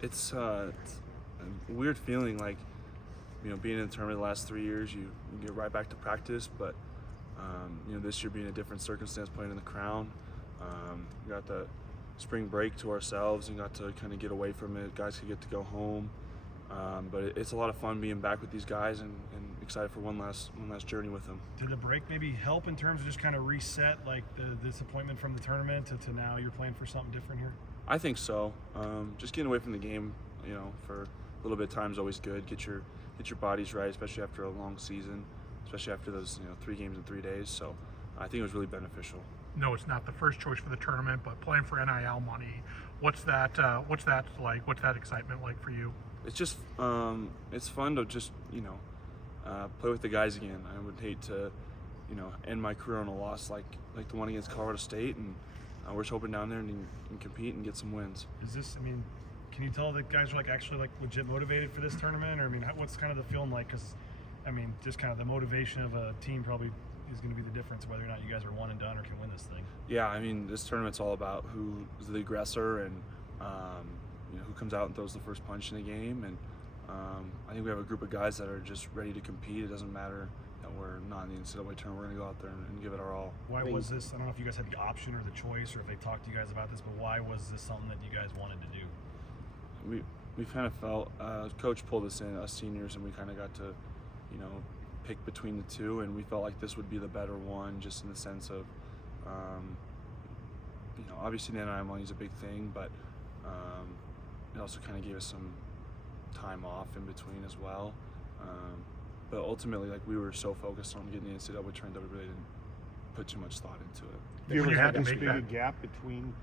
It's a weird feeling, like, being in the tournament the last 3 years, you get right back to practice, but this year being a different circumstance, playing in the Crown, we got the spring break to ourselves and got to kind of get away from it. Guys could get to go home, but it's a lot of fun being back with these guys and excited for one last journey with them. Did the break maybe help in terms of just kind of reset like the disappointment from the tournament to now you're playing for something different here? I think so. Just getting away from the game, for a little bit of time is always good. Get your bodies right, especially after a long season, especially after those 3 games in 3 days. So I think it was really beneficial. No, it's not the first choice for the tournament, but playing for NIL money, what's that like? What's that excitement like for you? It's just it's fun to just play with the guys again. I would hate to end my career on a loss like the one against Colorado State, and we're just hoping down there and compete and get some wins. Is this? I mean, can you tell that guys are actually legit motivated for this tournament, or I mean, what's kind of the feeling like? Because I mean, just kind of the motivation of a team probably is going to be the difference whether or not you guys are one and done or can win this thing. Yeah, I mean, this tournament's all about who is the aggressor and who comes out and throws the first punch in the game. And I think we have a group of guys that are just ready to compete. It doesn't matter that we're not in the NCAA tournament. We're going to go out there and give it our all. Why was this? I don't know if you guys had the option or the choice, or if they talked to you guys about this, but why was this something that you guys wanted to do? We kind of felt Coach pulled us in, us seniors, and we kind of got to pick between the two, and we felt like this would be the better one, just in the sense of obviously the NIL money is a big thing, but it also kind of gave us some time off in between as well. But ultimately, we were so focused on getting the NCAA tournament that we really didn't put too much thought into it. Do you When ever you have had to this make big a that- gap between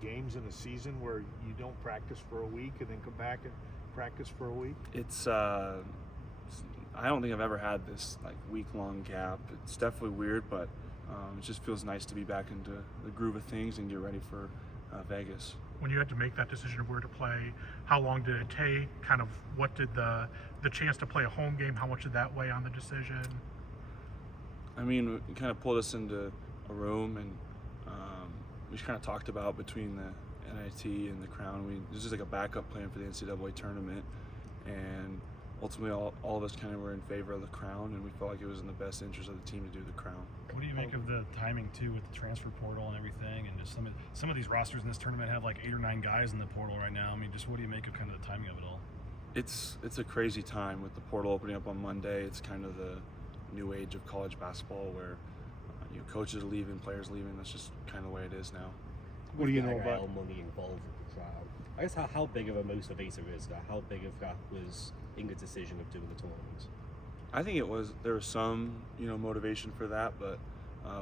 games in a season where you don't practice for a week and then come back and practice for a week? It's I don't think I've ever had this week-long gap. It's definitely weird, but it just feels nice to be back into the groove of things and get ready for Vegas. When you had to make that decision of where to play, how long did it take? Kind of what did the chance to play a home game, how much did that weigh on the decision? I mean, it kind of pulled us into a room and we just kind of talked about between the NIT and the Crown. It was just like a backup plan for the NCAA tournament, and ultimately all of us kind of were in favor of the Crown, and we felt like it was in the best interest of the team to do the Crown. What do you make of the timing too, with the transfer portal and everything, and just some of these rosters in this tournament have 8 or 9 guys in the portal right now? I mean, just what do you make of kind of the timing of it all? It's a crazy time with the portal opening up on Monday. It's kind of the new age of college basketball where coaches are leaving, players leaving. That's just kind of the way it is now. What do you know about? Money involved with the Crown? I guess how big of a motivator is that? How big of that was in the decision of doing the tournament? I think there was some motivation for that, but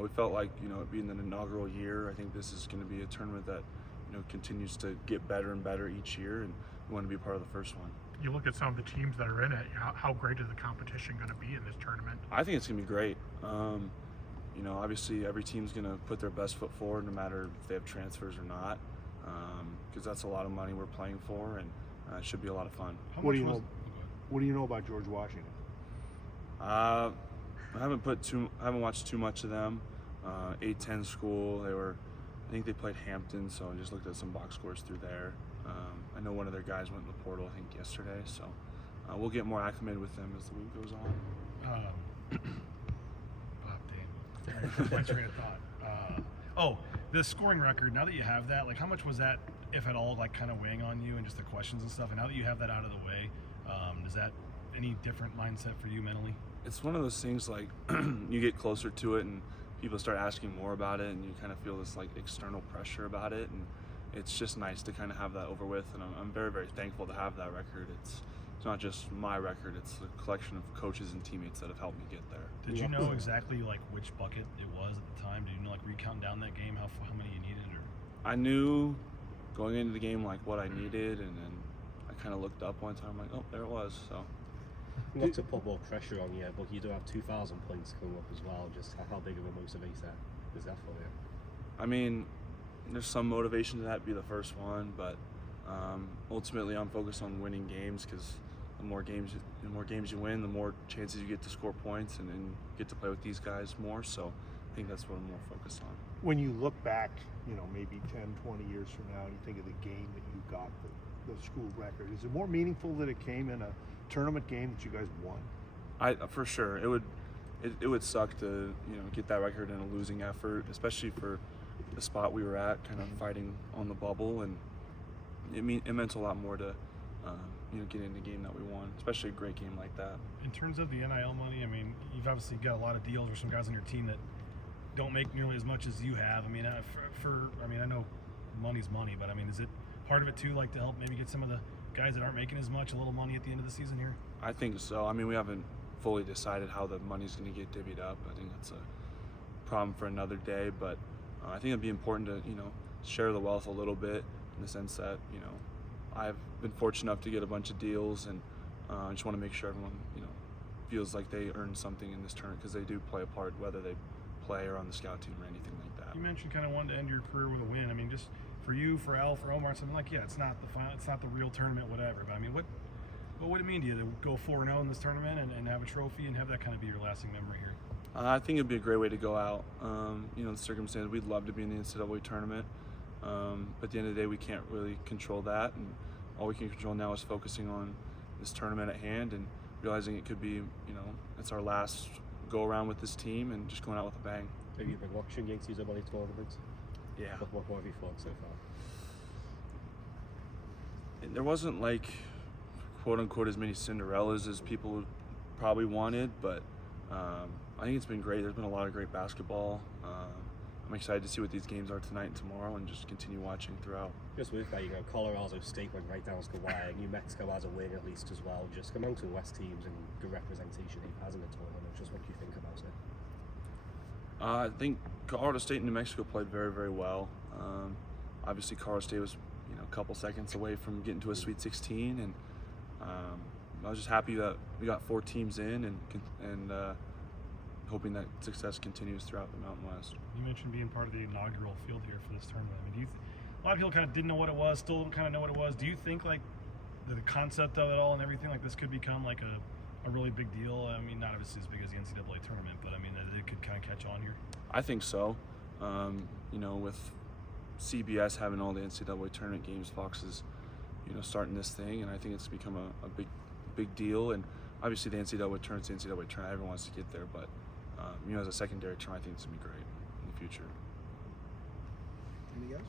we felt like it being an inaugural year, I think this is going to be a tournament that continues to get better and better each year, and we want to be part of the first one. You look at some of the teams that are in it, how great is the competition going to be in this tournament? I think it's going to be great. Obviously every team's going to put their best foot forward no matter if they have transfers or not, because that's a lot of money we're playing for, and it should be a lot of fun. What do you know? What do you know about George Washington? I haven't watched too much of them. 8-10 school. I think they played Hampton, so I just looked at some box scores through there. I know one of their guys went in the portal, I think yesterday, so we'll get more acclimated with them as the week goes on. My train of thought. The scoring record, now that you have that, how much was that, if at all, kind of weighing on you and just the questions and stuff? And now that you have that out of the way, is that any different mindset for you mentally? It's one of those things, you get closer to it and people start asking more about it, and you kind of feel this external pressure about it, and it's just nice to kind of have that over with, and I'm very, very thankful to have that record. It's not just my record, it's a collection of coaches and teammates that have helped me get there. Did you know exactly which bucket it was at the time? Did you know were you counting down that game how many you needed? Or I knew going into the game what I needed, and then I kind of looked up one time oh, there it was. So not to put more pressure on you, but you do have 2,000 points coming up as well. Just how big of a motivator is that for you? I mean, there's some motivation to that, be the first one, but ultimately I'm focused on winning games, because the more games you win, the more chances you get to score points and get to play with these guys more. So I think that's what I'm more focused on. When you look back, maybe 10, 20 years from now, and you think of the game that you got the school record? Is it more meaningful that it came in a tournament game that you guys won? For sure, it would suck to get that record in a losing effort, especially for the spot we were at, kind of fighting on the bubble, and it meant a lot more to get in the game that we won, especially a great game like that. In terms of the NIL money, I mean, you've obviously got a lot of deals or some guys on your team that don't make nearly as much as you have. I mean, I know money's money, but I mean, is it part of it too, like to help maybe get some of the guys that aren't making as much a little money at the end of the season here? I think so. I mean, we haven't fully decided how the money's going to get divvied up. I think that's a problem for another day, but I think it'd be important to share the wealth a little bit, in the sense that I've been fortunate enough to get a bunch of deals, and I just want to make sure everyone feels like they earned something in this tournament, because they do play a part, whether they play or on the scout team or anything like that. You mentioned kind of wanting to end your career with a win. I mean, just for you, for Al, for Omar, something like, yeah, it's not the final, it's not the real tournament, whatever. But I mean, what would it mean to you to go 4-0 in this tournament and have a trophy and have that kind of be your lasting memory here? I think it'd be a great way to go out. The circumstances, we'd love to be in the NCAA tournament. But at the end of the day, we can't really control that, and all we can control now is focusing on this tournament at hand and realizing it could be, it's our last go around with this team, and just going out with a bang. Have you been watching NCAA tournaments? Yeah. What have you thought so far? There wasn't like quote unquote as many Cinderellas as people probably wanted, but I think it's been great. There's been a lot of great basketball. I'm excited to see what these games are tonight and tomorrow, and just continue watching throughout. Just with that, Colorado State went right down to the wire. New Mexico has a win at least as well. Just amongst the West teams and good representation it has in the tournament. Just what do you think about it? I think Colorado State and New Mexico played very, very well. Obviously, Colorado State was a couple seconds away from getting to a Sweet 16, and I was just happy that we got 4 teams in, and hoping that success continues throughout the Mountain West. You mentioned being part of the inaugural field here for this tournament. I mean, a lot of people kind of didn't know what it was, still don't kind of know what it was. Do you think like the concept of it all and everything like this could become like a really big deal? I mean, not obviously as big as the NCAA tournament, but I mean, that it could kind of catch on here. I think so. With CBS having all the NCAA tournament games, Fox is, starting this thing, and I think it's become a big deal. And obviously the NCAA tournament's the NCAA tournament. Everyone wants to get there, but as a secondary tournament, I think it's gonna be great in the future. Anything else?